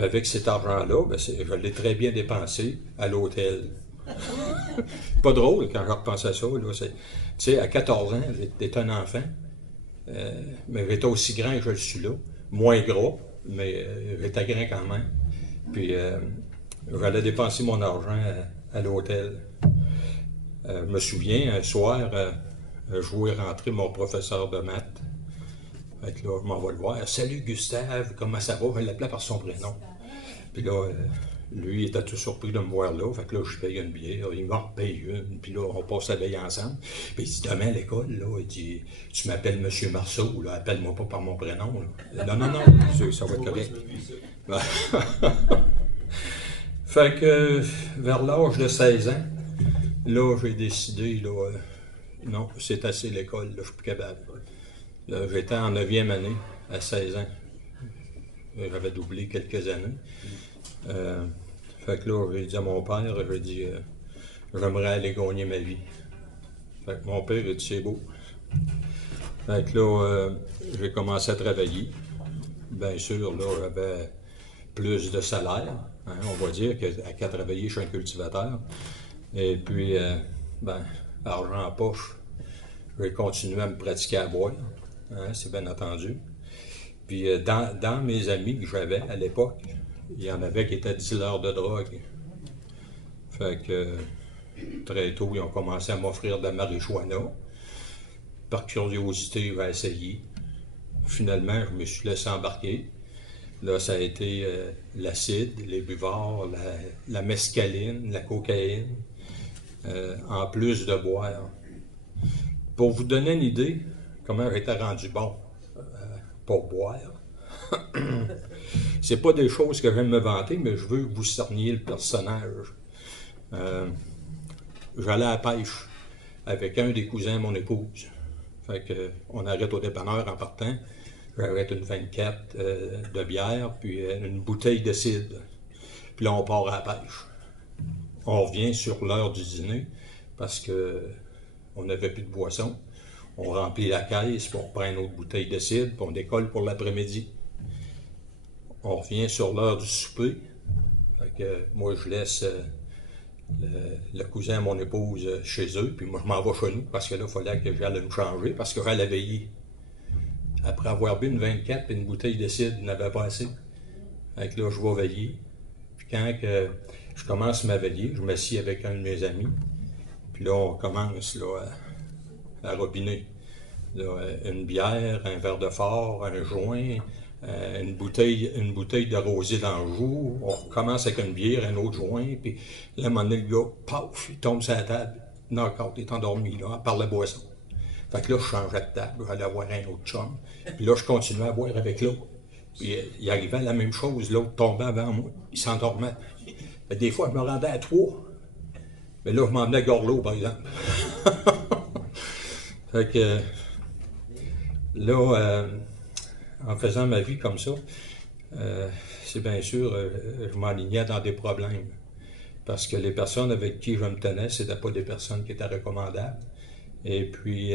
Puis avec cet argent-là, ben, je l'ai très bien dépensé à l'hôtel. Pas drôle quand je repense à ça. Tu sais, à 14 ans, j'étais un enfant, mais j'étais aussi grand que je le suis là. Moins gras, mais j'étais grand quand même. Puis j'allais dépenser mon argent à l'hôtel. Je me souviens, un soir, je vois rentrer mon professeur de maths. Fait que là, je m'en vais le voir. Salut Gustave, comment ça va? Je l'appelais par son prénom. Puis là, lui, il était tout surpris de me voir là. Fait que là, je paye une bière, il m'en repaye une. Puis là, on passe la veille ensemble. Puis il dit, demain à l'école, là, il dit, tu m'appelles Monsieur Marceau, là, appelle-moi pas par mon prénom. Là. Non, non, non, ça va être correct. Fait que, vers l'âge de 16 ans, là, j'ai décidé, là, non, c'est assez l'école, là, je suis plus capable. J'étais en 9e année, à 16 ans. J'avais doublé quelques années. Fait que là, j'ai dit à mon père, j'ai dit, j'aimerais aller gagner ma vie. Fait que mon père, il dit, c'est beau. Fait que là, j'ai commencé à travailler. Bien sûr, là, j'avais plus de salaire, hein, on va dire, qu'à travailler chez un cultivateur. Et puis, ben, argent en poche, j'ai continué à me pratiquer à boire, hein, c'est bien entendu. Puis, dans mes amis que j'avais à l'époque, il y en avait qui étaient dealers de drogue. Fait que, très tôt, ils ont commencé à m'offrir de la marijuana. Par curiosité, j'ai essayé. Finalement, je me suis laissé embarquer. Là, ça a été l'acide, les buvards, la mescaline, la cocaïne, en plus de boire. Pour vous donner une idée, comment j'étais rendu bon pour boire, c'est pas des choses que j'aime me vanter, mais je veux que vous cerniez le personnage. J'allais à la pêche avec un des cousins de mon épouse. Fait que, on arrête au dépanneur en partant. J'arrête une 24 de bière, puis une bouteille de cidre. Puis là, on part à la pêche. On revient sur l'heure du dîner, parce que on n'avait plus de boisson. On remplit la caisse, puis on prend une autre bouteille de cidre, puis on décolle pour l'après-midi. On revient sur l'heure du souper. Fait que moi, je laisse le cousin de mon épouse chez eux, puis moi, je m'en vais chez nous, parce que là, il fallait que j'aille me changer, parce que j'allais veiller. Après avoir bu une 24 et une bouteille de cidre, je n'avais pas assez. Fait que là, je vais veiller. Puis quand je commence ma veillée, je m'assieds avec un de mes amis. Puis là, on commence là, à robiner. Là, une bière, un verre de fort, un joint, une bouteille de rosé dans le jour. On recommence avec une bière, un autre joint. Puis là, à un moment donné, le gars, paf, il tombe sur la table. Knock-out, il est endormi là, par la boisson. Fait que là, je changeais de table, j'allais voir un autre chum. Puis là, je continuais à boire avec l'autre. Puis il arrivait à la même chose, l'autre tombait avant moi, il s'endormait. Des fois, je me rendais à 3. Mais là, je m'emmenais à Gorlot, par exemple. Fait que là, en faisant ma vie comme ça, c'est bien sûr, je m'enlignais dans des problèmes. Parce que les personnes avec qui je me tenais, c'était pas des personnes qui étaient recommandables. Et puis,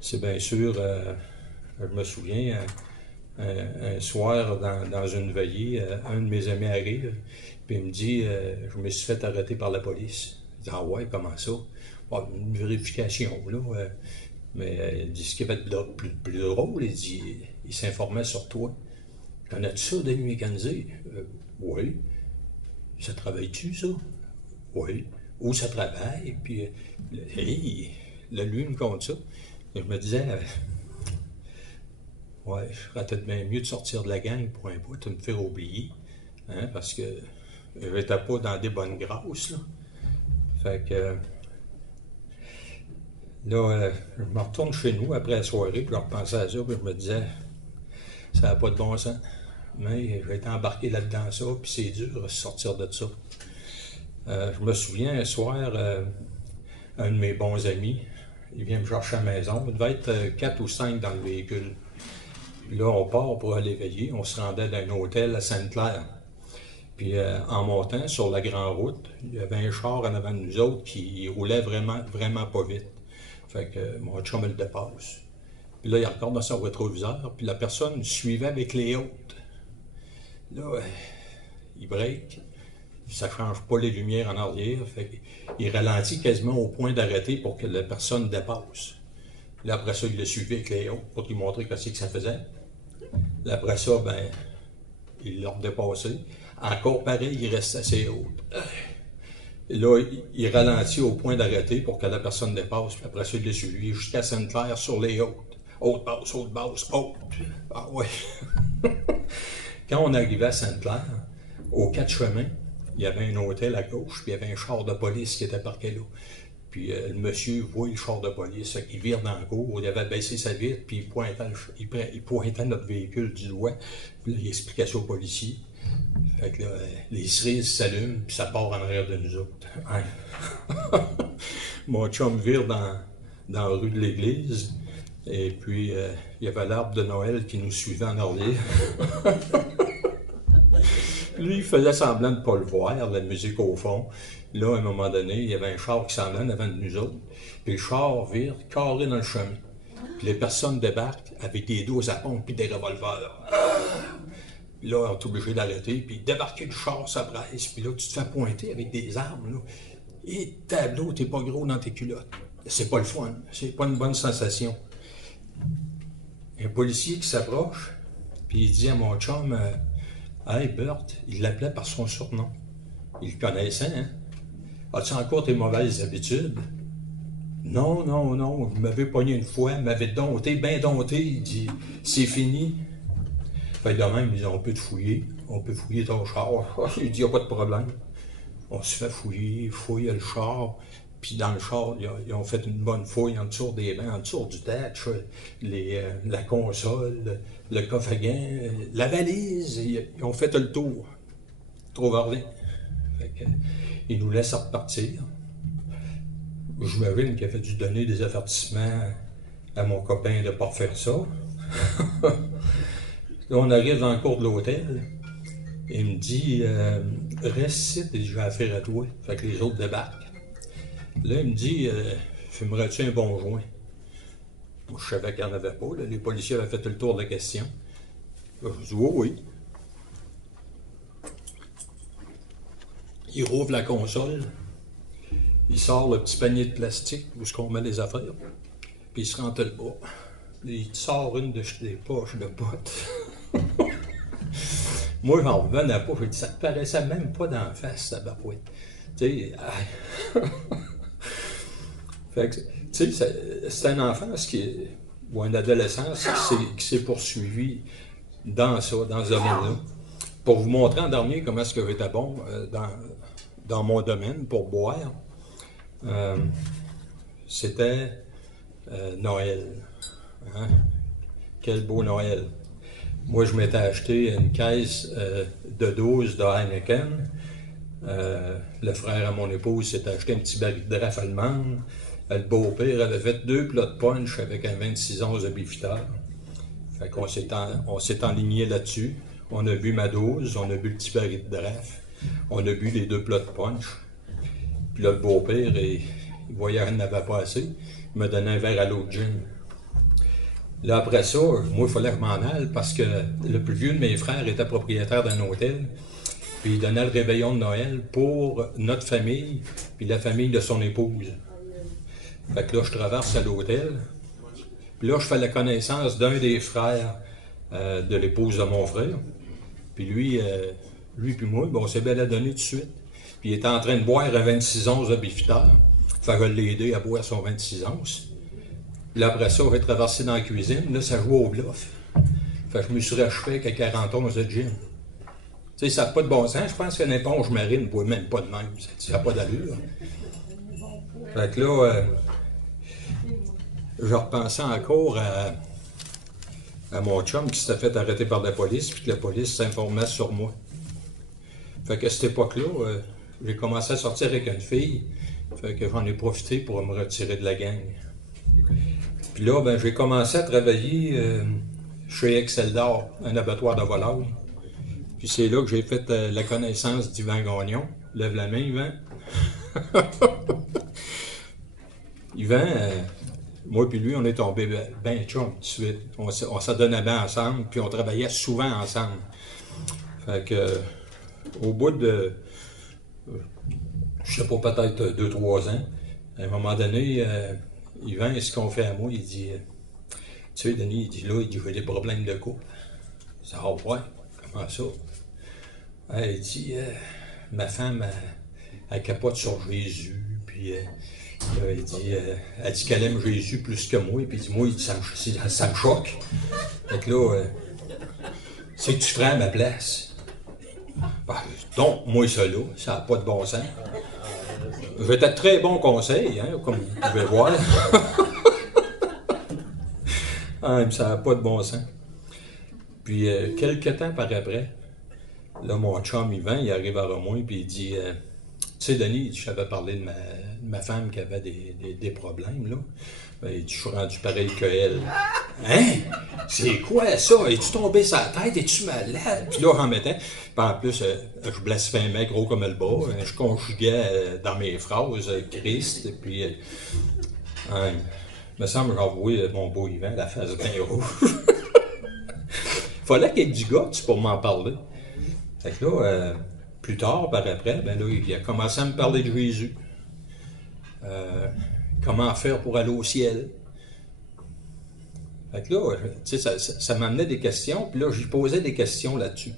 c'est bien sûr, je me souviens, un soir, dans une veillée, un de mes amis arrive, puis il me dit, je me suis fait arrêter par la police. Il dit, ah ouais, comment ça? Bon, une vérification, là. Mais il dit, ce qui va être plus drôle, il dit, il s'informait sur toi. Connais-tu ça, Denis Mécanisé? Oui. Ça travaille-tu, ça? Oui. Où ça travaille? Puis, hey, là, lui, il me compte ça. Et je me disais, ouais, je serais peut-être bien mieux de sortir de la gang pour un bout, de me faire oublier. Hein, parce que je n'étais pas dans des bonnes grâces, là. Fait que, là, je me retourne chez nous après la soirée, puis je repensais à ça, puis je me disais, ça n'a pas de bon sens. Mais j'ai été embarqué là-dedans, ça, puis c'est dur de sortir de ça. Je me souviens, un soir, un de mes bons amis, il vient me chercher à la maison. Il devait être 4 ou 5 dans le véhicule. Puis là, on part pour aller veiller. On se rendait d'un hôtel à Sainte-Claire. Puis en montant sur la grande route, il y avait un char en avant de nous autres qui roulait vraiment, vraiment pas vite. Fait que mon chum me le dépasse. Puis là, il regarde dans son rétroviseur, puis la personne suivait avec les autres. Là, il break, ça ne change pas les lumières en arrière, fait il ralentit quasiment au point d'arrêter pour que la personne dépasse. Là, après ça, il le suivait avec les autres pour lui montrer ce que ça faisait. Là, après ça, ben, il l'a redépassé. Encore pareil, il reste assez haut. Là, il ralentit au point d'arrêter pour que la personne dépasse. Puis après ça, il l'a suivi jusqu'à Sainte-Claire sur les hautes. Haute, basse, haute. Ah ouais. Quand on arrivait à Sainte-Claire, aux 4 chemins, il y avait un hôtel à gauche, puis il y avait un char de police qui était parqué là. Puis le monsieur voit le char de police, il vire dans la cour, il avait baissé sa vitre, puis il pointait notre véhicule du doigt, puis là, il expliquait ça aux policiers. Fait que là, les cerises s'allument, puis ça part en arrière de nous autres. Hein? Mon chum vire dans la rue de l'église, et puis il y avait l'arbre de Noël qui nous suivait en arrière. Lui, il faisait semblant de ne pas le voir, la musique au fond. Là, à un moment donné, il y avait un char qui s'en venait devant de nous autres, puis le char vire carré dans le chemin. Puis les personnes débarquent avec des 12 à pompe puis des revolvers. Puis là, on est obligé d'arrêter, puis débarquer du char, ça presse, puis là, tu te fais pointer avec des armes, là. Et tableau, t'es pas gros dans tes culottes. C'est pas le fun, c'est pas une bonne sensation. Un policier qui s'approche, puis il dit à mon chum, hey, Bert, il l'appelait par son surnom. Il le connaissait, hein? As-tu encore tes mauvaises habitudes? Non, il m'avait pogné une fois, il m'avait dompté, bien dompté, il dit, c'est fini. Fait que de même, ils disent, on peut te fouiller, on peut fouiller ton char. Il dit, il n'y a pas de problème. On se fait fouiller, fouille le char, puis dans le char, ils ont fait une bonne fouille en dessous des bancs, en dessous du datch, la console, le coffre à gants, la valise, ils ont fait le tour. Trop rien. Fait que, ils nous laissent repartir. J'imagine qu'il a dû donner des avertissements à mon copain de ne pas faire ça. Là, on arrive dans le cours de l'hôtel. Il me dit, reste ici, et je vais affaire à toi. Fait que les autres débarquent. Là, il me dit, fumerais-tu un bon joint? Moi, je savais qu'il n'y en avait pas. Là. Les policiers avaient fait le tour de la question. Là, je dis, oui. Il rouvre la console. Il sort le petit panier de plastique où on met les affaires. Puis il se rentre le bas. Il sort une des poches de bottes. Moi, j'en revenais pas. Ça te paraissait même pas d'en face, ta barouette. Tu sais, fait que, tu sais, c'est un enfance ou une adolescence qui s'est poursuivi dans ça, dans ce domaine-là. Pour vous montrer en dernier comment est-ce que j'étais bon dans mon domaine pour boire, c'était Noël. Hein? Quel beau Noël. Moi, je m'étais acheté une caisse de 12 de Heineken. Le frère à mon épouse s'était acheté un petit baril de draft allemande. Le beau-père avait fait 2 plats de punch avec un 26 onces de bifiteur. Fait qu'on s'est enligné là-dessus. On a bu ma dose, on a bu le petit baril de draft. On a bu les 2 plats de punch. Puis là, le beau-père, il voyait qu'il n'avait pas assez. Il m'a donné un verre à l'eau de gin. Là, après ça, moi, il fallait que je m'en aille parce que le plus vieux de mes frères était propriétaire d'un hôtel. Puis il donnait le réveillon de Noël pour notre famille, puis la famille de son épouse. Fait que là, je traverse à l'hôtel. Puis là, je fais la connaissance d'un des frères de l'épouse de mon frère. Puis lui puis moi, bon, on s'est bien donné tout de suite. Puis il était en train de boire un 26 onces de bifiteur. Fait que je l'ai aidé à boire son 26 onces. Puis là, après ça, on va traverser dans la cuisine. Là, ça joue au bluff. Fait que je me suis racheté avec 40 onces de gin. Tu sais, ça n'a pas de bon sens. Je pense qu'une éponge marine ne boit même pas de même. Ça n'a pas d'allure. Fait que là, je repensais encore à mon chum qui s'était fait arrêter par la police, puis que la police s'informait sur moi. Fait qu'à cette époque-là, j'ai commencé à sortir avec une fille. Fait que j'en ai profité pour me retirer de la gang. Puis là, ben, j'ai commencé à travailler chez Excel d'Or, un abattoir de volailles. Puis c'est là que j'ai fait la connaissance d'Yvan Gagnon. Lève la main, Yvan. Yvan, moi puis lui, on est tombés ben chum tout de suite. On s'en donnait bien ensemble, puis on travaillait souvent ensemble. Fait que, au bout de, je sais pas, peut-être 2-3 ans, à un moment donné, Yvan, ce qu'on fait à moi, il dit, tu sais, Denis, il dit là, il dit, j'ai des problèmes de couple. Je dis, ah ouais, comment ça? Il dit, ma femme, elle capote sur Jésus, puis il dit, elle dit qu'elle aime Jésus plus que moi, puis il dit, moi, il dit, ça me choque. Fait que là, c'est que tu ferais à ma place. Ben, donc, moi, ça là, ça n'a pas de bon sens. J'étais de très bons conseils, hein, comme vous pouvez voir. Mais ça n'a pas de bon sens. Puis, quelques temps par après, là, mon chum Yvan, il arrive à Romoy, puis il dit, tu sais, Denis, je t'avais parlé de ma femme qui avait des problèmes, là. Ben, il dit, je suis rendu pareil que elle. Hein? C'est quoi ça? Es-tu tombé sur la tête? Es-tu malade? Puis là, en mettant, puis en plus, je blasphémais gros comme le bas. Je conjuguais dans mes phrases Christ, puis me semble que j'envoyais mon beau Yvan la face bien rouge. Fallait qu'il y ait du gars pour m'en parler. Fait que là, plus tard, par après, ben là, il a commencé à me parler de Jésus. Comment faire pour aller au ciel. Fait que là, tu sais, ça m'amenait des questions, puis là, j'y posais des questions là-dessus.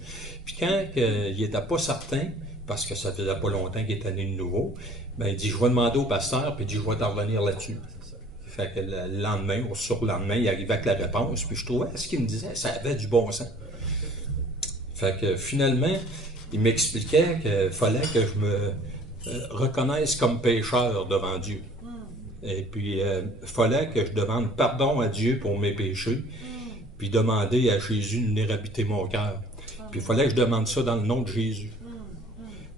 Puis quand il n'était pas certain, parce que ça faisait pas longtemps qu'il était né de nouveau, ben il dit, je vais demander au pasteur, puis il dit, je vais t'en revenir là-dessus. Fait que le lendemain, ou sur le lendemain, il arrivait avec la réponse, puis je trouvais ce qu'il me disait, ça avait du bon sens. Fait que finalement, il m'expliquait qu'il fallait que je me reconnaisse comme pécheur devant Dieu. Et puis, il fallait que je demande pardon à Dieu pour mes péchés, puis demander à Jésus de venir habiter mon cœur. Puis, il fallait que je demande ça dans le nom de Jésus.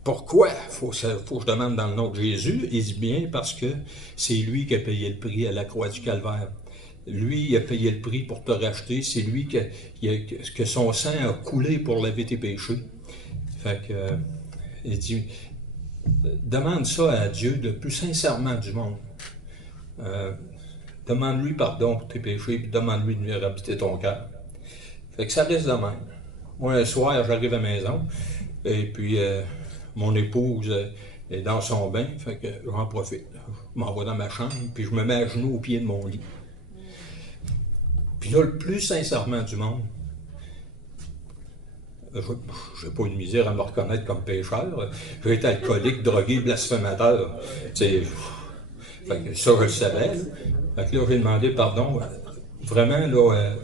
Pourquoi faut que je demande dans le nom de Jésus? Il dit bien parce que c'est lui qui a payé le prix à la croix du Calvaire. Lui, il a payé le prix pour te racheter. C'est lui que son sang a coulé pour laver tes péchés. Fait que, il dit, demande ça à Dieu le plus sincèrement du monde. Demande-lui pardon pour tes péchés, puis demande-lui de venir habiter ton cœur. Fait que ça reste de même. Moi, un soir, j'arrive à la maison, et puis mon épouse est dans son bain, fait que j'en profite. Je m'en vais dans ma chambre, puis je me mets à genoux au pied de mon lit. Puis là, le plus sincèrement du monde, je n'ai pas eu de misère à me reconnaître comme pécheur. J'ai été alcoolique, drogué, blasphémateur. Fait que ça, je le savais. Là. Fait que là, j'ai demandé pardon, vraiment, là,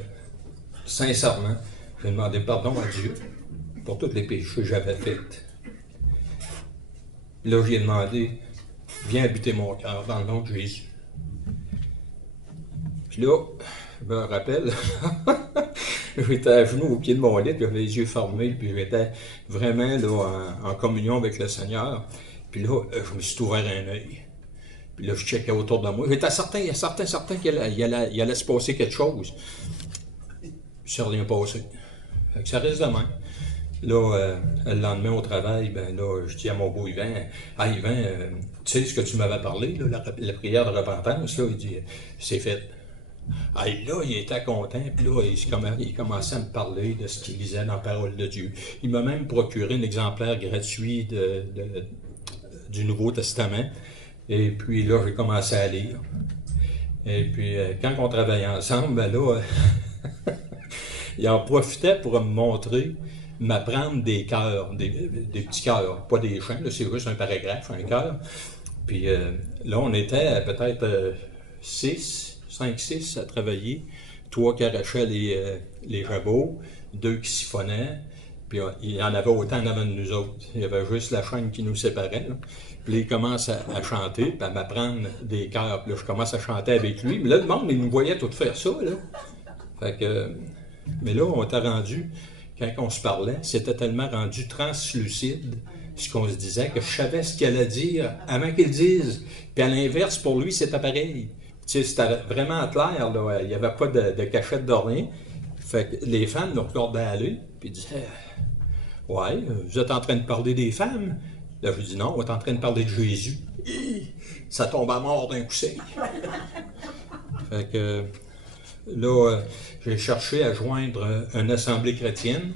sincèrement, j'ai demandé pardon à Dieu pour tous les péchés que j'avais faits. Là, j'ai demandé, viens habiter mon cœur dans le nom de Jésus. Puis là, je me rappelle, j'étais à genoux au pied de mon lit, puis j'avais les yeux fermés, puis j'étais vraiment là, en communion avec le Seigneur. Puis là, je me suis ouvert un œil. Puis là, je checkais autour de moi. J'étais certain qu'il allait se passer quelque chose. Ça n'a rien passé. Fait que ça reste de même. Là, le lendemain au travail, ben là, je dis à mon beau Yvan, « Ah, Yvan, tu sais ce que tu m'avais parlé, là, la prière de repentance, là? » Il dit, « C'est fait. » Ah, là, il était content, puis là, il commençait à me parler de ce qu'il lisait dans la parole de Dieu. Il m'a même procuré un exemplaire gratuit du Nouveau Testament. Et puis là, j'ai commencé à lire. Et puis, quand on travaillait ensemble, ben là, il en profitait pour me montrer, m'apprendre des chœurs, des petits chœurs, pas des chants, là, c'est juste un paragraphe, un chœur. Puis là, on était peut-être 5-6 à travailler, 3 qui arrachaient les jabots, 2 qui siphonnaient, puis il y en avait autant en avant de nous autres. Il y avait juste la chaîne qui nous séparait, là. Puis là, il commence à chanter, puis à m'apprendre des chœurs. Puis là, je commence à chanter avec lui. Mais là, le monde, il nous voyait tout faire ça, là. Fait que... Mais là, on était rendu, quand on se parlait, c'était tellement rendu translucide, ce qu'on se disait, que je savais ce qu'il allait dire avant qu'il le dise. Puis à l'inverse, pour lui, c'était pareil. Tu sais, c'était vraiment clair, là. Il n'y avait pas de cachette de rien. Fait que les femmes nous regardaient aller, puis disaient « Ouais, vous êtes en train de parler des femmes? » Là, je dis non, on est en train de parler de Jésus. Ça tombe à mort d'un coup sec. Fait que là, j'ai cherché à joindre une assemblée chrétienne.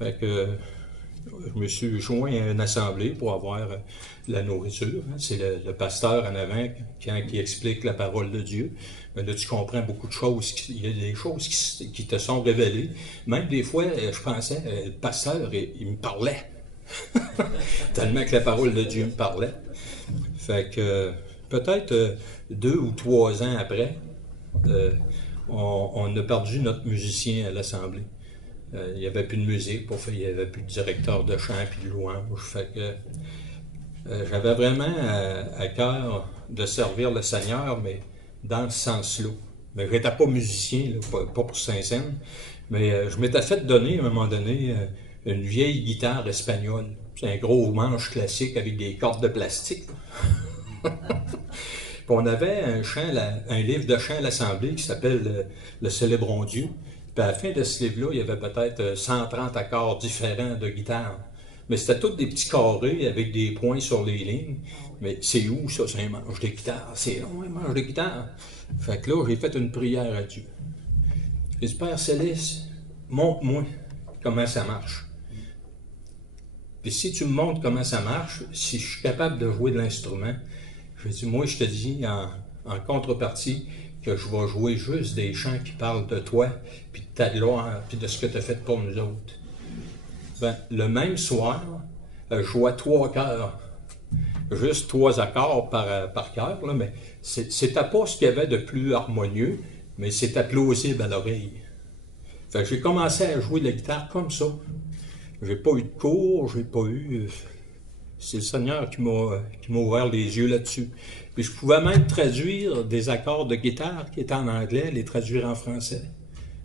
Fait que je me suis joint à une assemblée pour avoir la nourriture. Hein. C'est le pasteur en avant qui explique la parole de Dieu. Mais là, tu comprends beaucoup de choses. Il y a des choses qui te sont révélées. Même des fois, je pensais, le pasteur, il me parlait. Tellement que la parole de Dieu me parlait. Fait que peut-être 2 ou 3 ans après, on a perdu notre musicien à l'Assemblée. Il n'y avait plus de musique, il n'y avait plus de directeur de chant puis de louange. Fait que j'avais vraiment à cœur de servir le Seigneur, mais dans ce sens-là. Mais je n'étais pas musicien, là, pas pour Saint-Saëns, mais je m'étais fait donner à un moment donné une vieille guitare espagnole. C'est un gros manche classique avec des cordes de plastique. Puis on avait un livre de chant à l'Assemblée qui s'appelle Le Célébrons Dieu. Puis à la fin de ce livre-là, il y avait peut-être 130 accords différents de guitare. Mais c'était tous des petits carrés avec des points sur les lignes. Mais c'est où ça? C'est un manche de guitare. C'est long, un manche de guitare. Fait que là, j'ai fait une prière à Dieu. J'ai dit, Père Céleste, montre-moi comment ça marche. Puis si tu me montres comment ça marche, si je suis capable de jouer de l'instrument, je dis, moi, je te dis en contrepartie que je vais jouer juste des chants qui parlent de toi, puis de ta gloire, puis de ce que tu as fait pour nous autres. Ben, le même soir, je jouais 3 chœurs. Juste 3 accords par chœur, là, mais c'était pas ce qu'il y avait de plus harmonieux, mais c'était plausible à l'oreille. Fait que j'ai commencé à jouer de la guitare comme ça. J'ai pas eu de cours, j'ai pas eu... C'est le Seigneur qui m'a ouvert les yeux là-dessus. Puis je pouvais même traduire des accords de guitare qui étaient en anglais, les traduire en français.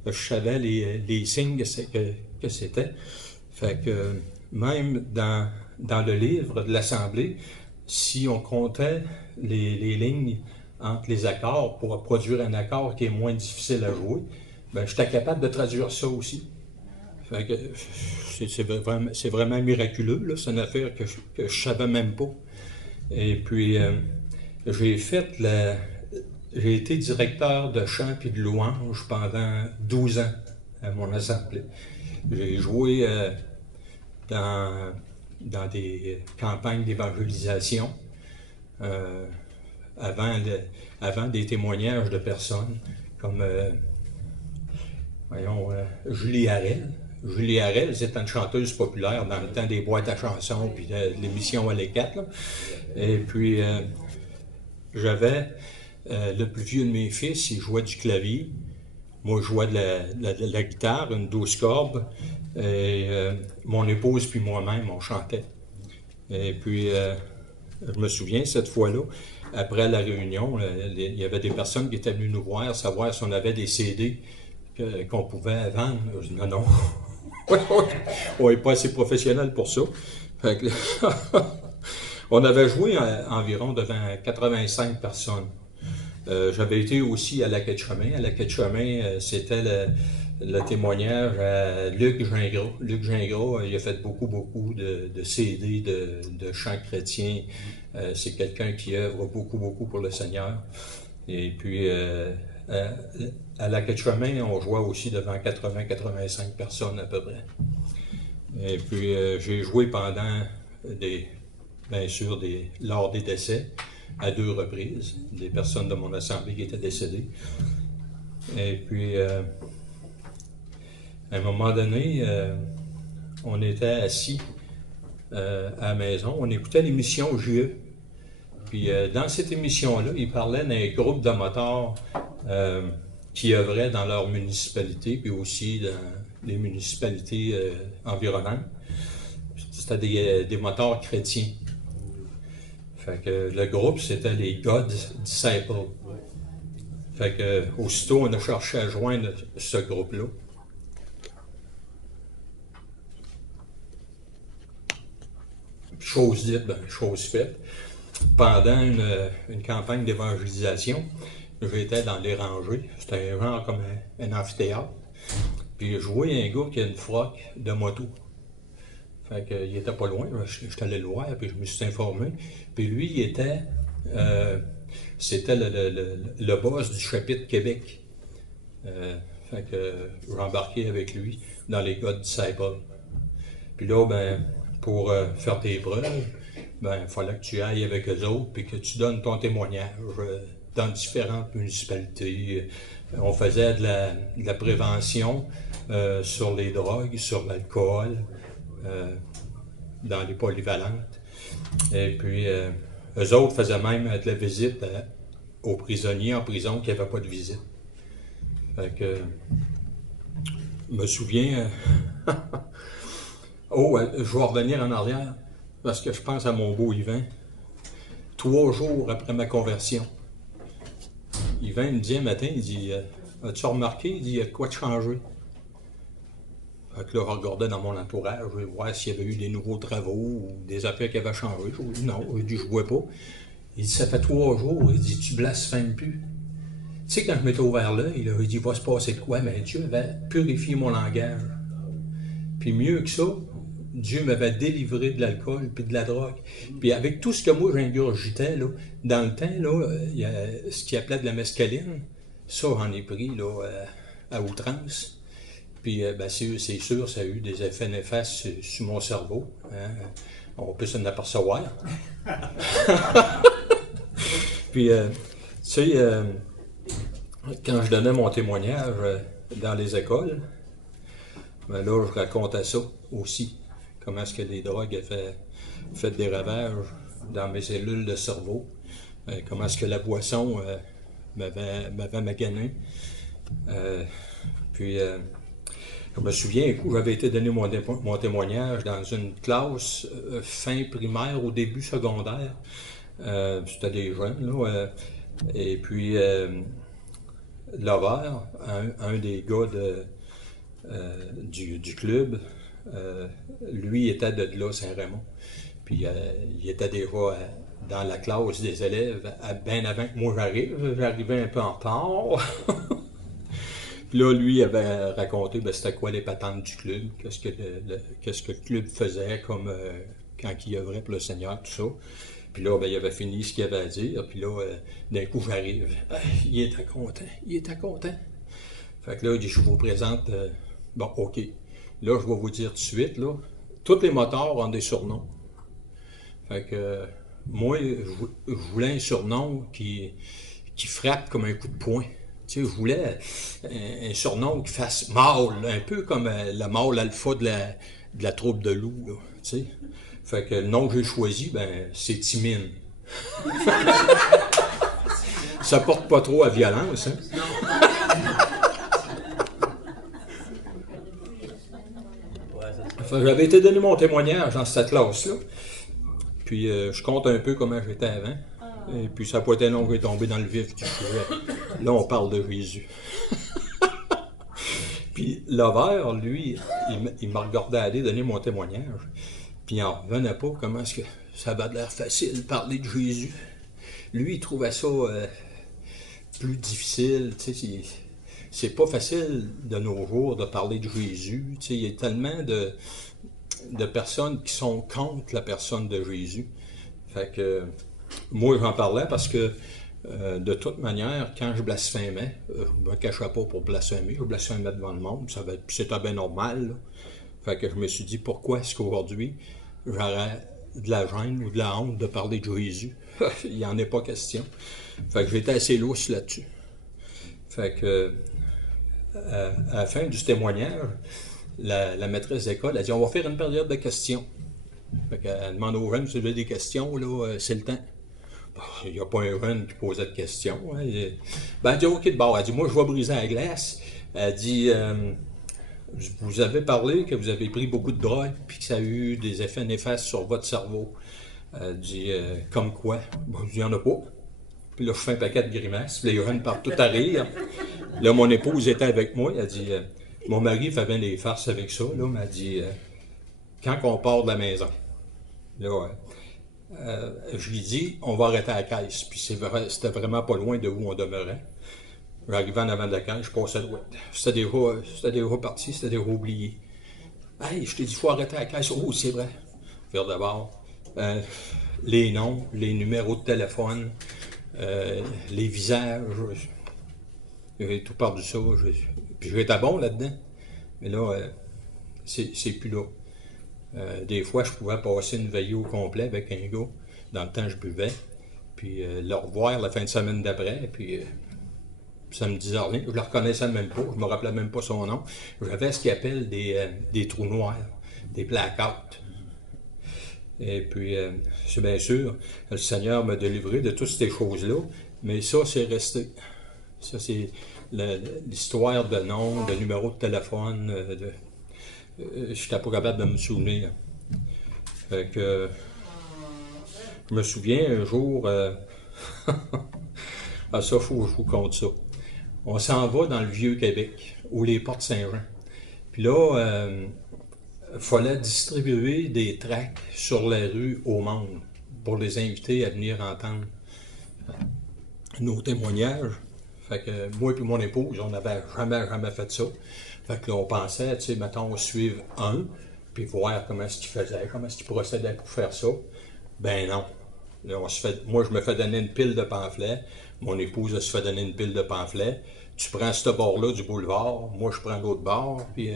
Je savais les signes que c'était. Fait que même dans le livre de l'Assemblée, si on comptait les lignes entre les accords pour produire un accord qui est moins difficile à jouer, ben j'étais capable de traduire ça aussi. Fait que c'est vraiment miraculeux, là. C'est une affaire que je savais même pas. Et puis, j'ai été directeur de chant puis de louange pendant 12 ans à mon assemblée. J'ai joué dans des campagnes d'évangélisation avant des témoignages de personnes comme, Julie Harel. Julie Harel, c'était une chanteuse populaire dans le temps des boîtes à chansons puis de l'émission à l'écart. Et puis, j'avais le plus vieux de mes fils, il jouait du clavier. Moi, je jouais de la guitare, une 12 cordes. Et mon épouse puis moi-même, on chantait. Et puis, je me souviens, cette fois-là, après la réunion, il y avait des personnes qui étaient venues nous voir, savoir si on avait des CD qu'on pouvait vendre. Je dis non. On n'est pas assez professionnel pour ça. Fait que, on avait joué environ devant 85 personnes. J'avais été aussi à la Quai de Chemin. À la Quai de Chemin, c'était le témoignage à Luc Gingras. Luc Gingras, il a fait beaucoup de CD de chants chrétiens. C'est quelqu'un qui œuvre beaucoup pour le Seigneur. Et puis, à la Quai de Chemin, on jouait aussi devant 80-85 personnes à peu près. Et puis, j'ai joué pendant bien sûr, lors des décès, à 2 reprises, des personnes de mon assemblée qui étaient décédées. Et puis, à un moment donné, on était assis à la maison, on écoutait l'émission JE. Puis, dans cette émission-là, ils parlaient d'un groupe de motards qui œuvraient dans leur municipalité, puis aussi dans les municipalités environnantes. C'était des motards chrétiens. Fait que le groupe, c'était les God's Disciples. Fait que aussitôt, on a cherché à joindre ce groupe-là. Chose dite, chose faite. Pendant une campagne d'évangélisation, j'étais dans les rangées. C'était un genre comme un amphithéâtre. Puis j'ai joué un gars qui a une froc de moto. Fait qu'il était pas loin. Je suis allé le voir, puis je me suis informé. Puis lui, c'était le boss du chapitre Québec. Fait que j'ai embarqué avec lui dans les God's Disciples. Puis là, ben, pour faire tes preuves, ben, il fallait que tu ailles avec eux autres puis que tu donnes ton témoignage dans différentes municipalités. On faisait de la prévention sur les drogues, sur l'alcool, dans les polyvalentes. Et puis, eux autres faisaient même de la visite aux prisonniers en prison qui n'avaient pas de visite. Fait que, je me souviens... je vais revenir en arrière, parce que je pense à mon beau Yvan. 3 jours après ma conversion, Yvan me dit un matin, il dit « As-tu remarqué? » Il dit « Il y a de quoi de changer? » Fait que là, je regardais dans mon entourage, je vais voir s'il y avait eu des nouveaux travaux ou des affaires qui avaient changé. Je dis « Non. » Je dis « Je vois pas. » Il dit « Ça fait 3 jours. » Il dit « Tu blasphèmes plus. » Tu sais, quand je m'étais ouvert là, il dit « Va se passer de quoi? » Mais Dieu avait purifié mon langage. Puis mieux que ça, Dieu m'avait délivré de l'alcool puis de la drogue. Puis avec tout ce que moi j'ingurgitais, là, dans le temps, là, il y a ce qu'il appelait de la mescaline. Ça, j'en ai pris là, à outrance. Puis ben, c'est sûr, ça a eu des effets néfastes sur mon cerveau. Hein? On peut s'en apercevoir. Puis, tu sais, quand je donnais mon témoignage dans les écoles, ben là, je racontais ça aussi. Comment est-ce que les drogues avaient fait des ravages dans mes cellules de cerveau. Comment est-ce que la boisson m'avait magané. Puis, je me souviens, un coup, j'avais été donner mon témoignage dans une classe fin primaire ou début secondaire. C'était des jeunes, là. Et puis, Lover, un des gars du club, lui était de là, Saint-Raymond. Puis il était déjà dans la classe des élèves bien avant que moi j'arrive. J'arrivais un peu en retard. Puis là, lui, il avait raconté c'était quoi les patentes du club, qu'est-ce que le club faisait comme quand il œuvrait pour le Seigneur, tout ça. Puis là, il avait fini ce qu'il avait à dire. Puis là, d'un coup, j'arrive. Il était content. Fait que là, il dit, je vous présente... bon, OK. Là, je vais vous dire tout de suite, là, tous les motards ont des surnoms. Fait que moi, je voulais un surnom qui frappe comme un coup de poing. Tu sais, je voulais un surnom qui fasse mâle, un peu comme le mâle alpha de la troupe de loups, là, tu sais. Fait que le nom que j'ai choisi, c'est Timine. Ça porte pas trop à violence, hein? J'avais été donné mon témoignage dans cette classe-là. Puis je compte un peu comment j'étais avant. Et puis ça n'a pas été long que j'ai tombé dans le vif du sujet. Là, on parle de Jésus. Puis Lover, lui, il m'a regardé aller donner mon témoignage. Puis il n'en revenait pas comment est-ce que ça avait l'air facile de parler de Jésus. Lui, il trouvait ça plus difficile. Tu sais, c'est pas facile de nos jours de parler de Jésus. Tu sais, il y a tellement de personnes qui sont contre la personne de Jésus. Fait que moi, j'en parlais parce que de toute manière, quand je blasphémais, je ne me cachais pas pour blasphémer. Je blasphémais devant le monde. C'était bien normal. Là. Fait que je me suis dit, pourquoi est-ce qu'aujourd'hui, j'aurais de la gêne ou de la honte de parler de Jésus? Il n'y en est pas question. Fait que j'étais assez lousse là-dessus. Fait que à la fin du témoignage, la maîtresse d'école a dit, on va faire une période de questions. Fait qu'elle demande aux jeunes si vous avez des questions, là, c'est le temps. Il n'y a pas un jeune qui posait de questions. Hein. Elle dit, OK, bon, elle dit, moi, je vais briser la glace. Elle dit, vous avez parlé que vous avez pris beaucoup de drogue puis que ça a eu des effets néfastes sur votre cerveau. Elle dit, comme quoi? Bon, il n'y en a pas. Puis là, je fais un paquet de grimaces. Puis les jeunes partent tout à rire. Là, mon épouse était avec moi. Elle dit, mon mari fait bien des farces avec ça. Là, mais elle dit, quand on part de la maison, là, je lui dis, on va arrêter à la caisse. Puis c'était vraiment pas loin de où on demeurait. J'arrivais en avant de la caisse, je passais loin. C'était déjà parti, c'était déjà oublié. Hey, je t'ai dit, il faut arrêter à la caisse. Oh, c'est vrai. Faire d'abord. Les noms, les numéros de téléphone, les visages. J'ai tout perdu ça. Puis j'étais bon là-dedans. Mais là, c'est plus là. Des fois, je pouvais passer une veillée au complet avec un gars. Dans le temps, je buvais. Puis le revoir la fin de semaine d'après. Puis ça me disait rien. Je le reconnaissais même pas. Je me rappelais même pas son nom. J'avais ce qu'ils appellent des trous noirs, des blackouts. Et puis, c'est bien sûr, le Seigneur m'a délivré de toutes ces choses-là. Mais ça, c'est resté. Ça, c'est l'histoire de nom, de numéro de téléphone. Je n'étais pas capable de me souvenir. Fait que, je me souviens un jour, ah ça, faut que je vous conte ça. On s'en va dans le Vieux-Québec, ou les Portes Saint-Jean. Puis là, il fallait distribuer des tracts sur la rue au monde pour les inviter à venir entendre nos témoignages. Fait que moi et mon épouse, on n'avait jamais fait ça. Fait que là, on pensait, tu sais, mettons, suivre un, puis voir comment est-ce qu'il faisait, comment est-ce qu'il procédait pour faire ça. Ben non. Là, moi, je me fais donner une pile de pamphlets. Mon épouse, elle se fait donner une pile de pamphlets. Tu prends ce bord-là du boulevard, moi, je prends l'autre bord, puis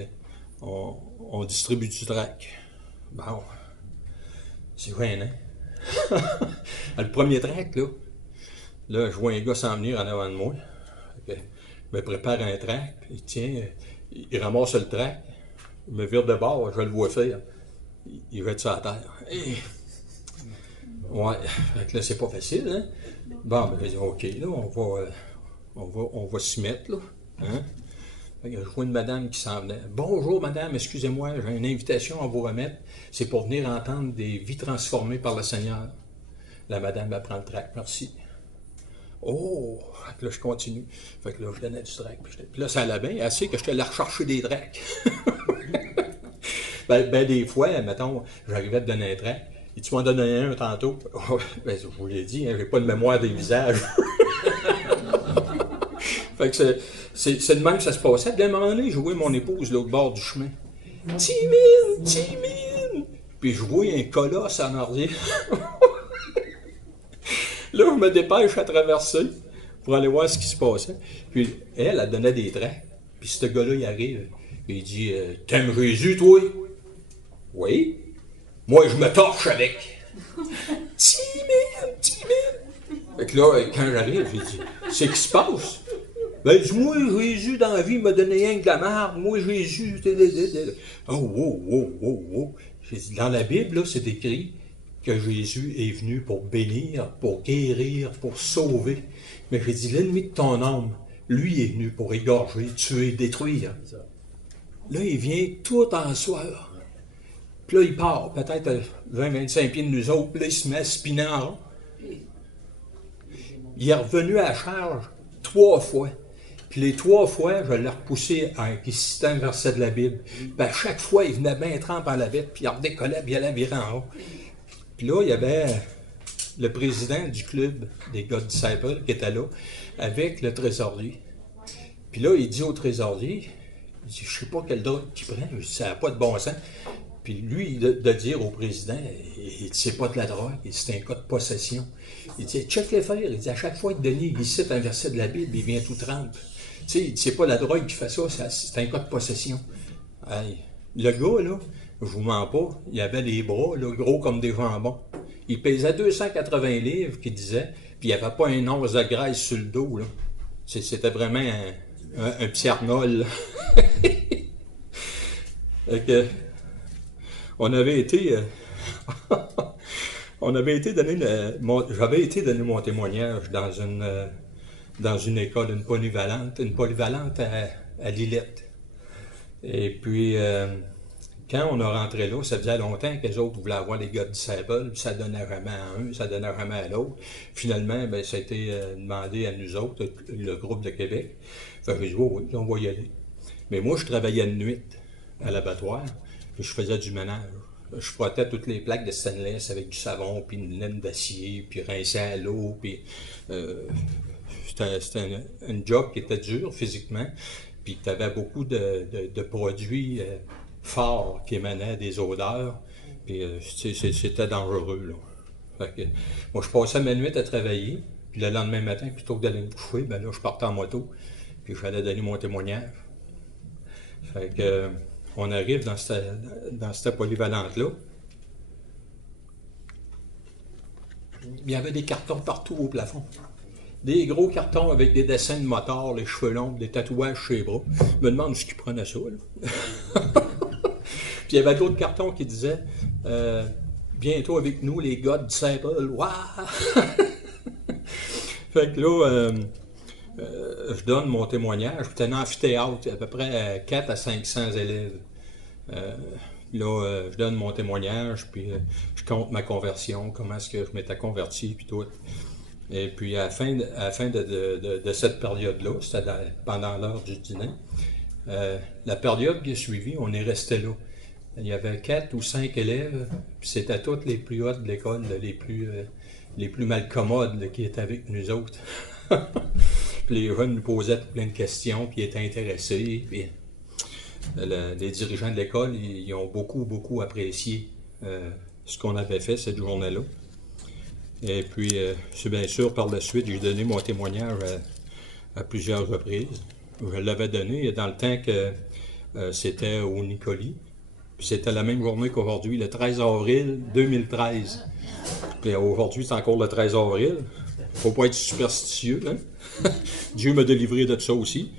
on distribue du tract. Bon. C'est gênant. Le premier tract, là, je vois un gars s'en venir en avant de moi. Okay. Je me prépare un tract, puis tiens, il ramasse le tract, il me vire de bord, je le vois faire. Il jette ça à terre. Hey. Ouais, fait que là, c'est pas facile, hein? Bon, ben, je dis, OK, là, on va s'y mettre, là. Hein? Fait que je vois une madame qui s'en venait. Bonjour, madame, excusez-moi, j'ai une invitation à vous remettre. C'est pour venir entendre des vies transformées par le Seigneur. La madame, elle prend le tract, merci. Oh! Fait que là, je continue. Fait que là, je donnais du tract. Puis là, ça allait bien, assez que je te allé rechercher des tracts. ben, des fois, mettons, j'arrivais à te donner un tract. Et tu m'en donnais un tantôt. Oh, ben, je vous l'ai dit, hein, j'ai pas de mémoire des visages. Fait que c'est de même que ça se passait. Puis à un moment donné, je vois mon épouse là, au bord du chemin. Timine! Timine! Puis je vois un colosse en arrière. Là, je me dépêche à traverser pour aller voir ce qui se passait. Puis elle donnait des tracts. Puis ce gars-là, il arrive. Puis il dit T'aimes Jésus, toi? Oui. Moi, je me torche avec. Timine! Timine! Fait que là, quand j'arrive, j'ai dit C'est qui se passe? Ben, moi, Jésus, dans la vie, m'a donné rien que de la merde. Moi, Jésus. Oh, oh, oh, oh, oh. J'ai dit Dans la Bible, là, c'est écrit que Jésus est venu pour bénir, pour guérir, pour sauver. Mais j'ai dit, l'ennemi de ton âme, lui est venu pour égorger, tuer, détruire. Là, il vient tout en soir. Puis là, il part, peut-être 20-25 pieds de nous autres, puis là, il se met à spinner en rond. Il est revenu à la charge 3 fois. Puis les 3 fois, je l'ai repoussé en citant un verset de la Bible. Puis à chaque fois, il venait bien trempe en la vitre, puis il redécollait, puis il allait virer en haut. Puis là, il y avait le président du club des gars de Disciple qui était là, avec le trésorier. Puis là, il dit au trésorier, il dit, je sais pas quelle drogue qu'il prend, ça n'a pas de bon sens. Puis lui, de dire au président, il dit, c'est pas de la drogue, c'est un cas de possession. Il dit, check les fers, il dit, à chaque fois que Denis il cite un verset de la Bible, il vient tout trempe. Tu sais, c'est pas la drogue qui fait ça, c'est un cas de possession. Hey, le gars, là, je vous mens pas, il avait les bras là, gros comme des jambons. Il pesait 280 livres, qu'il disait, puis il n'y avait pas un once de graisse sur le dos. Là. C'était vraiment un petit Arnold. On avait été... j'avais été donner mon témoignage dans une école, une polyvalente à Lillette. Et puis... quand on a rentré là, ça faisait longtemps que les autres voulaient avoir les gars de Disciple, puis ça donnait jamais à un, ça donnait jamais à l'autre. Finalement, ben, ça a été demandé à nous autres, le groupe de Québec. Fait que j'ai dit, oh, oui, on va y aller. Mais moi, je travaillais de nuit à l'abattoir, puis je faisais du ménage. Je frottais toutes les plaques de stainless avec du savon, puis une laine d'acier, puis rinçais à l'eau, puis c'était un job qui était dur physiquement, puis tu avais beaucoup de produits forts qui émanaient des odeurs, puis c'était dangereux, là. Fait que, moi, je passais ma nuit à travailler, puis le lendemain matin, plutôt que d'aller me coucher, ben là, je partais en moto, puis j'allais donner mon témoignage. Fait que, on arrive dans cette polyvalente-là. Il y avait des cartons partout au plafond. Des gros cartons avec des dessins de motards, les cheveux longs, des tatouages sur les bras. Je me demande ce qu'ils prenaient ça, là. Puis il y avait d'autres cartons qui disaient bientôt avec nous, les gars de Saint-Paul. Waouh! Fait que là, je donne mon témoignage. C'était un amphithéâtre, à peu près 4 à 500 élèves. Là, je donne mon témoignage, puis je compte ma conversion, comment est-ce que je m'étais converti, puis tout. Et puis à la fin de cette période-là, c'était pendant l'heure du dîner, la période qui a suivi, on est resté là. Il y avait 4 ou 5 élèves, puis c'était toutes les plus hautes de l'école, les plus malcommodes là, qui étaient avec nous autres. Puis les jeunes nous posaient plein de questions, puis ils étaient intéressés. Puis les dirigeants de l'école, ils ont beaucoup apprécié ce qu'on avait fait cette journée-là. Et puis, c'est bien sûr, par la suite, j'ai donné mon témoignage à plusieurs reprises. Je l'avais donné dans le temps que c'était au Nicoli. Puis c'était la même journée qu'aujourd'hui, le 13 avril 2013. Puis aujourd'hui, c'est encore le 13 avril. Faut pas être superstitieux, hein? Dieu m'a délivré de ça aussi.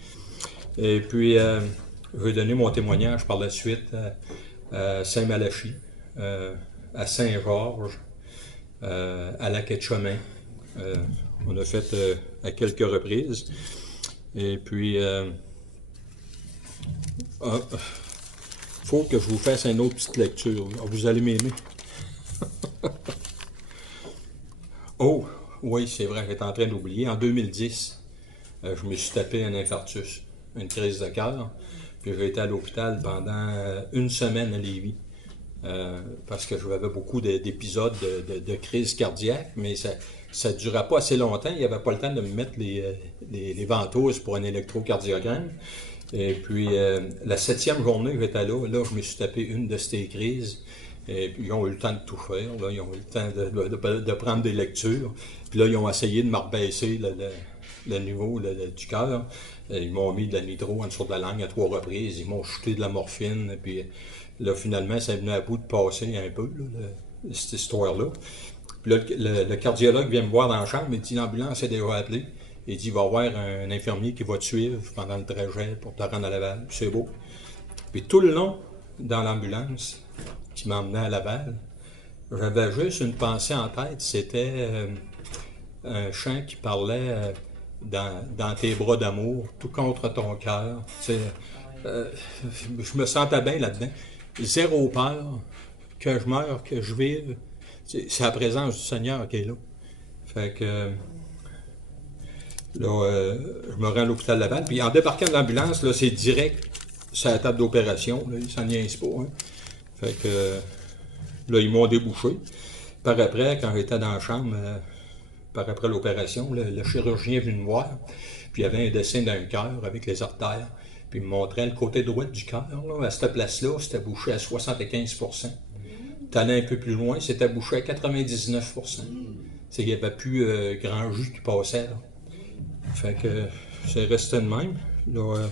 Et puis, je vais donner mon témoignage par la suite à Saint-Malachie, à Saint-Georges, à la Quai-de-Chemin. On a fait à quelques reprises. Et puis, faut que je vous fasse une autre petite lecture. Vous allez m'aimer. Oh, oui, c'est vrai, j'étais en train d'oublier. En 2010, je me suis tapé un infarctus, une crise de cœur. Puis j'ai été à l'hôpital pendant une semaine à Lévis. Parce que j'avais beaucoup d'épisodes de crise cardiaque, mais ça ne durait pas assez longtemps. Il n'y avait pas le temps de me mettre les ventouses pour un électrocardiogramme. Et puis, la 7e journée que j'étais là, je me suis tapé une de ces crises. Et puis, ils ont eu le temps de tout faire. Là, ils ont eu le temps de prendre des lectures. Puis là, ils ont essayé de me rebaisser le niveau du cœur. Ils m'ont mis de la nitro en dessous de la langue à 3 reprises. Ils m'ont chuté de la morphine. Puis là, finalement, ça venait à bout de passer un peu, là, cette histoire-là. Puis là, le cardiologue vient me voir dans la chambre. Il dit, l'ambulance est déjà appelée. Il dit, il va y avoir un infirmier qui va te suivre pendant le trajet pour te rendre à Laval. C'est beau. Puis tout le long, dans l'ambulance qui m'emmenait à Laval, j'avais juste une pensée en tête. C'était un chant qui parlait dans tes bras d'amour, tout contre ton cœur. Je me sentais bien là-dedans. Zéro peur, que je meure, que je vive. C'est la présence du Seigneur qui est là. Fait que là, je me rends à l'hôpital de Laval, puis en débarquant de l'ambulance, là, c'est direct sur la table d'opération, là, ils s'en niaisent pas. Hein. Fait que là, ils m'ont débouché. Par après, quand j'étais dans la chambre, par après l'opération, le chirurgien est venu me voir, puis il y avait un dessin d'un cœur avec les artères, puis il me montrait le côté droit du cœur. À cette place-là, c'était bouché à 75%. T'allais un peu plus loin, c'était bouché à 99%. Il n'y avait plus grand jus qui passait. Là. Fait que c'est resté de même. Là,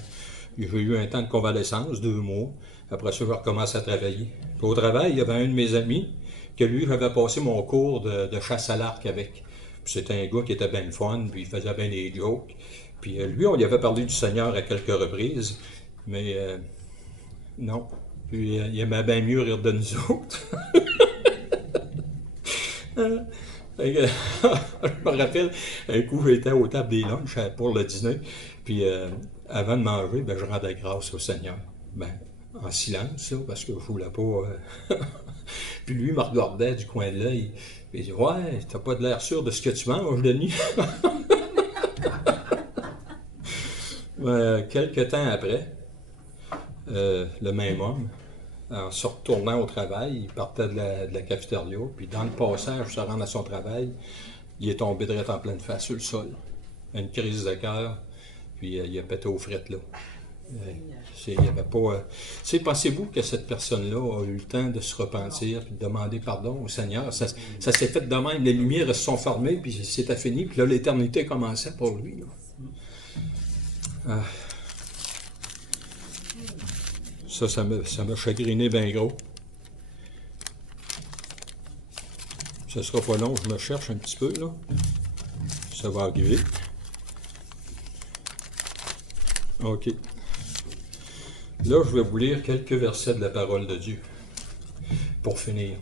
j'ai eu un temps de convalescence, 2 mois. Après ça, je recommence à travailler. Puis au travail, il y avait un de mes amis que lui, j'avais passé mon cours de chasse à l'arc avec. Puis c'était un gars qui était bien le fun, puis il faisait bien des jokes. Puis lui, on lui avait parlé du Seigneur à quelques reprises, mais non. Puis il aimait bien mieux rire de nous autres. Je me rappelle, un coup, j'étais aux tables des lunchs pour le dîner, puis avant de manger, je rendais grâce au Seigneur. En silence, là, parce que je voulais pas... Puis lui, il me regardait du coin de l'œil, puis il dit « Ouais, t'as pas de l'air sûr de ce que tu manges, Denis? » Quelques temps après, le même homme, en se retournant au travail, il partait de la cafétéria, puis dans le passage, se rendre à son travail, il est tombé direct en pleine face sur le sol. Une crise de cœur, puis il a pété aux frettes là. Il n'y avait pas... pensez-vous que cette personne-là a eu le temps de se repentir, puis de demander pardon au Seigneur? Ça s'est fait de même, les lumières se sont fermées, puis c'était fini, puis là, l'éternité commençait pour lui. Là. Ça m'a chagriné bien gros. Ce sera pas long, je me cherche un petit peu, là. Ça va arriver. OK. Là, je vais vous lire quelques versets de la parole de Dieu. Pour finir.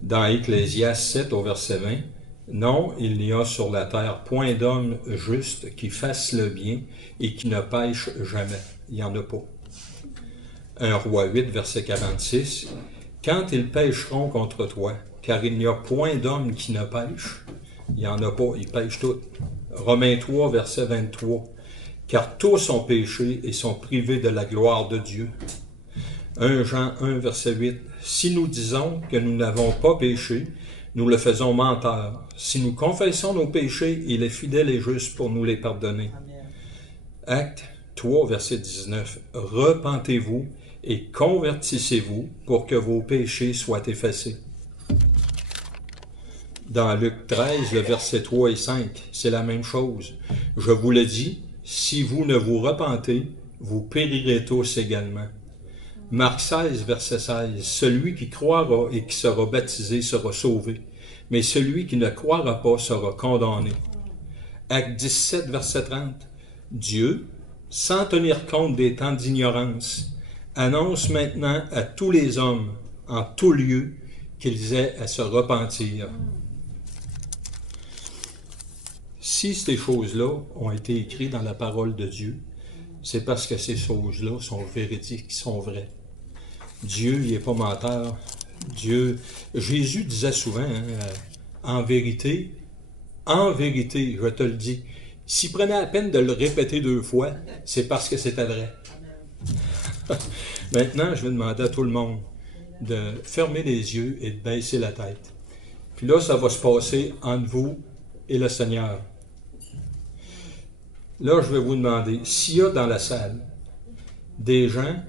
Dans Ecclésiaste 7 au verset 20, « Non, il n'y a sur la terre point d'homme juste qui fasse le bien et qui ne pêche jamais. » Il n'y en a pas. 1 Roi 8, verset 46, « Quand ils pêcheront contre toi, car il n'y a point d'homme qui ne pêche. » Il n'y en a pas, ils pêchent tous. Romains 3, verset 23, « Car tous ont péché et sont privés de la gloire de Dieu. » 1 Jean 1, verset 8, « Si nous disons que nous n'avons pas péché, nous le faisons menteur. Si nous confessons nos péchés, il est fidèle et juste pour nous les pardonner. » Actes 3, verset 19, « Repentez-vous et convertissez-vous pour que vos péchés soient effacés. » Dans Luc 13, le verset 3 et 5, c'est la même chose. « Je vous le dis, si vous ne vous repentez, vous périrez tous également. » Marc 16, verset 16, « Celui qui croira et qui sera baptisé sera sauvé, mais celui qui ne croira pas sera condamné. » Acte 17, verset 30, « Dieu, sans tenir compte des temps d'ignorance, annonce maintenant à tous les hommes, en tout lieu, qu'ils aient à se repentir. » Si ces choses-là ont été écrites dans la parole de Dieu, c'est parce que ces choses-là sont véridiques, sont vraies. Dieu, il n'est pas menteur. Jésus disait souvent, en vérité, je te le dis. S'il prenait la peine de le répéter 2 fois, c'est parce que c'était vrai. Maintenant, je vais demander à tout le monde de fermer les yeux et de baisser la tête. Puis là, ça va se passer entre vous et le Seigneur. Là, je vais vous demander, s'il y a dans la salle des gens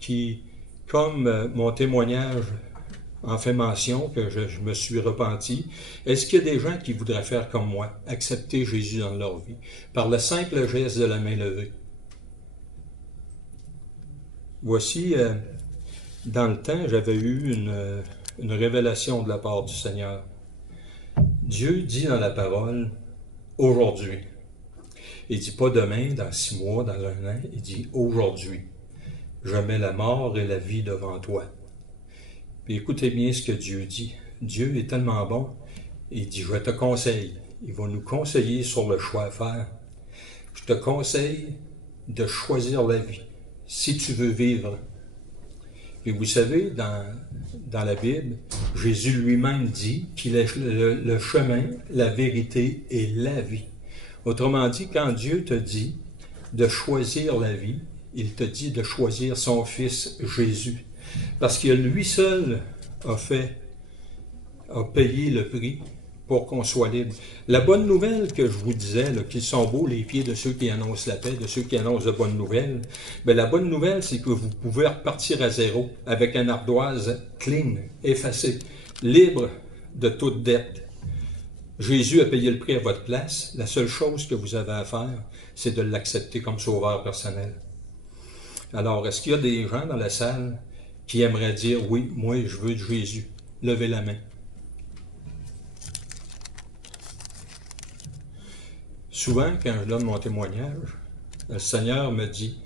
qui, comme mon témoignage en fait mention, que je me suis repenti, est-ce qu'il y a des gens qui voudraient faire comme moi, accepter Jésus dans leur vie, par le simple geste de la main levée? Voici, dans le temps, j'avais eu une révélation de la part du Seigneur. Dieu dit dans la parole, aujourd'hui. Il dit pas demain, dans 6 mois, dans 1 an, il dit aujourd'hui. Je mets la mort et la vie devant toi. Puis écoutez bien ce que Dieu dit. Dieu est tellement bon, il dit, je te conseille. Il va nous conseiller sur le choix à faire. Je te conseille de choisir la vie, si tu veux vivre. Et vous savez, dans la Bible, Jésus lui-même dit qu'il est le chemin, la vérité et la vie. Autrement dit, quand Dieu te dit de choisir la vie, il te dit de choisir son Fils Jésus. Parce que lui seul a payé le prix pour qu'on soit libre. La bonne nouvelle que je vous disais, là, qu'ils sont beaux les pieds de ceux qui annoncent la paix, de ceux qui annoncent de bonnes nouvelles, bien, la bonne nouvelle, c'est que vous pouvez repartir à zéro avec une ardoise clean, effacée, libre de toute dette. Jésus a payé le prix à votre place. La seule chose que vous avez à faire, c'est de l'accepter comme sauveur personnel. Alors, est-ce qu'il y a des gens dans la salle qui aimeraient dire, oui, moi, je veux de Jésus? Levez la main. Souvent, quand je donne mon témoignage, le Seigneur me dit,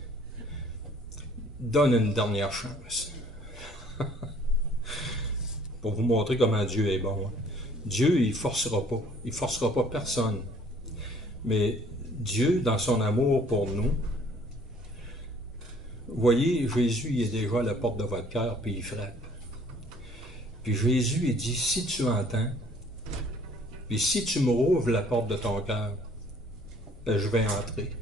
donne une dernière chance. Pour vous montrer comment Dieu est bon. Dieu, il forcera pas personne. Mais Dieu, dans son amour pour nous, voyez, Jésus, il est déjà à la porte de votre cœur, puis il frappe. Puis Jésus, il dit, si tu entends, puis si tu me rouvres la porte de ton cœur, ben, je vais entrer,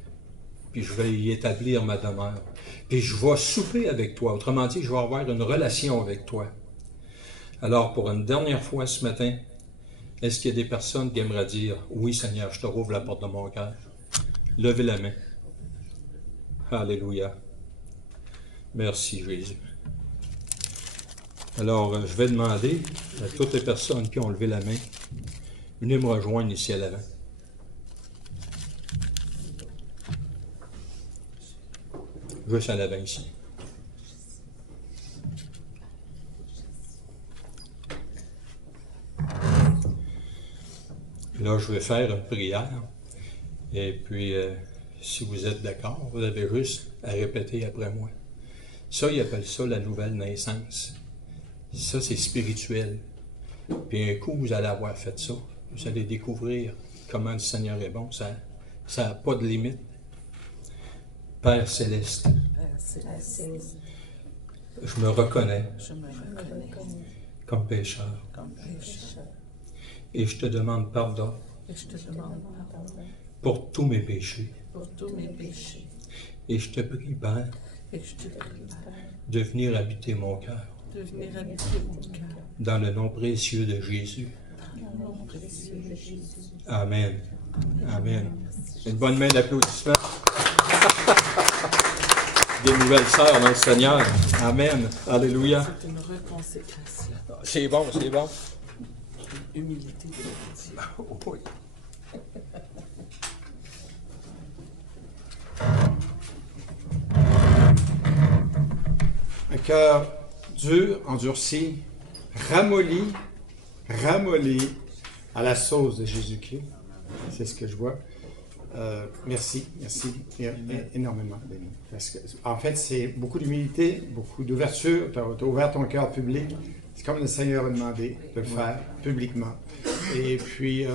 puis je vais y établir ma demeure, puis je vais souper avec toi. Autrement dit, je vais avoir une relation avec toi. Alors, pour une dernière fois ce matin, est-ce qu'il y a des personnes qui aimeraient dire, oui Seigneur, je te rouvre la porte de mon cœur? Levez la main. Alléluia. Merci Jésus. Alors, je vais demander à toutes les personnes qui ont levé la main, venez me rejoindre ici à l'avant. Juste à l'avant ici. Là, je vais faire une prière. Et puis, si vous êtes d'accord, vous avez juste à répéter après moi. Ça, ils appellent ça la nouvelle naissance. Ça, c'est spirituel. Puis un coup, vous allez avoir fait ça, vous allez découvrir comment le Seigneur est bon. Ça n'a pas de limite. Père céleste, je me reconnais comme pécheur. Et je te demande pardon pour tous mes péchés. Et je te prie, Père, de venir habiter mon cœur. Dans le nom précieux de Jésus. Amen. Amen. Une bonne main d'applaudissement. Des nouvelles sœurs dans le Seigneur. Amen. Alléluia. C'est une reconsécration. C'est bon, c'est bon. Humilité de la Dieu. Oui. Un cœur dur, endurci, ramolli à la sauce de Jésus-Christ. C'est ce que je vois. Merci énormément, Denis. Parce que, en fait, c'est beaucoup d'humilité, beaucoup d'ouverture. Tu as ouvert ton cœur public. C'est comme le Seigneur a demandé de le faire publiquement. Et puis,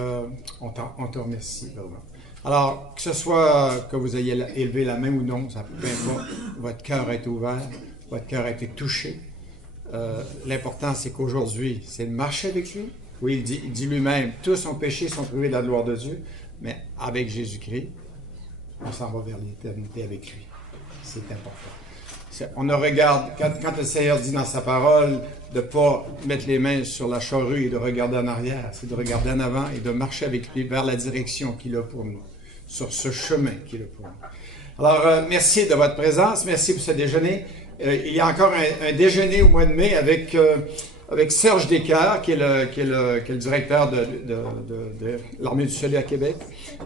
on te remercie, vraiment. Alors, que ce soit que vous ayez élevé la main ou non, ça peu importe, votre cœur a été ouvert, votre cœur a été touché. L'important, c'est qu'aujourd'hui, c'est de marcher avec lui. Oui, il dit lui-même, tous ont péché, sont privés de la gloire de Dieu, mais avec Jésus-Christ, on s'en va vers l'éternité avec lui. C'est important. On ne regarde, quand le Seigneur dit dans sa parole de ne pas mettre les mains sur la charrue et de regarder en arrière, c'est de regarder en avant et de marcher avec lui vers la direction qu'il a pour nous, sur ce chemin qu'il a pour nous. Alors, merci de votre présence, merci pour ce déjeuner. Il y a encore un déjeuner au mois de mai avec Serge Descaires, qui est le directeur de l'Armée du Salut à Québec.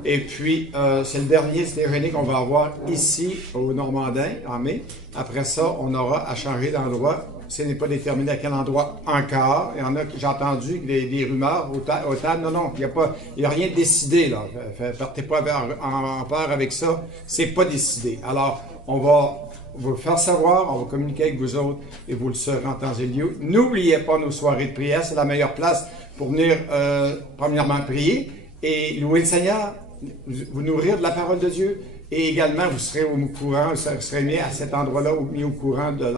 Et puis, c'est le dernier déjeuner qu'on va avoir ici, au Normandin, en mai. Après ça, on aura à changer d'endroit. Ce n'est pas déterminé à quel endroit encore. Il y en a qui j'ai entendu des rumeurs au table. Non, il n'y a rien de décidé, là. Partez pas en peur avec ça. C'est pas décidé. Alors, on va vous le faire savoir, on va communiquer avec vous autres et vous le saurez en temps et lieu. N'oubliez pas nos soirées de prière, c'est la meilleure place pour venir, premièrement, prier et louer le Seigneur, vous nourrir de la parole de Dieu et également vous serez au courant, vous serez mis à cet endroit-là, mis au courant de